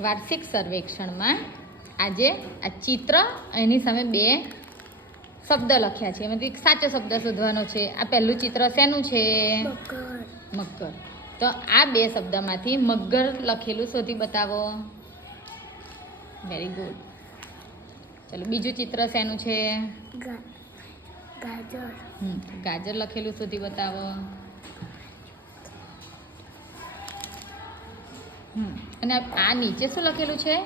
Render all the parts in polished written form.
વાર્ષિક સર્વેક્ષણમાં આજે આ ચિત્ર એની સામે બે શબ્દ લખ્યા છે. એમાંથી સાચો શબ્દ શોધવાનો છે. આ પહેલું ચિત્ર શેનું છે? મગર. તો આ બે શબ્દમાંથી મગર લખેલું શોધી બતાવો. Very good. ચલો બીજું ચિત્ર શેનું છે? ગાજર. ગાજર લખેલું શોધી બતાવો. અને આ નીચે શું લખેલું છે?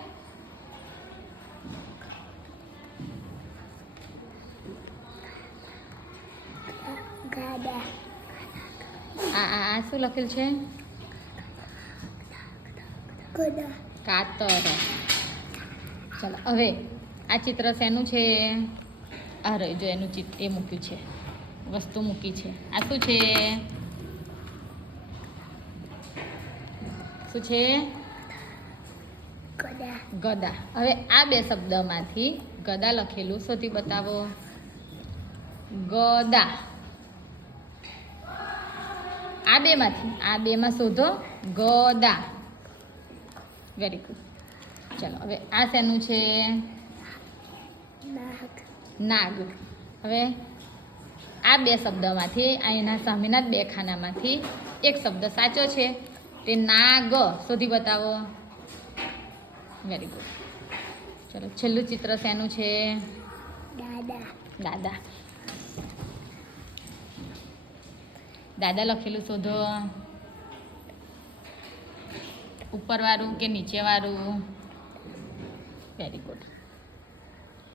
આ શું લખેલું છે? કાતર. ચાલો હવે આ ચિત્ર શેનું છે? આ રહ્યું જો એનું ચિત્ર એ મૂક્યું છે, વસ્તુ મૂકી છે. આ શું છે? શું છે? ગદા. હવે આ બે શબ્દમાંથી ગદા લખેલું શોધી બતાવો. ગદા. આ બેમાં શોધો ગદા. Very good. ચાલો હવે આ શેનું છે? નાગ. હવે આ બે શબ્દમાંથી એના સામેના બે ખાનામાંથી એક શબ્દ સાચો છે, તે નાગ શોધી બતાવો. Very good. ચલો છેલ્લું ચિત્ર શેનું છે? દાદા. દાદા લખેલું શોધો. ઉપરવાળું કે નીચેવાળું? Very good.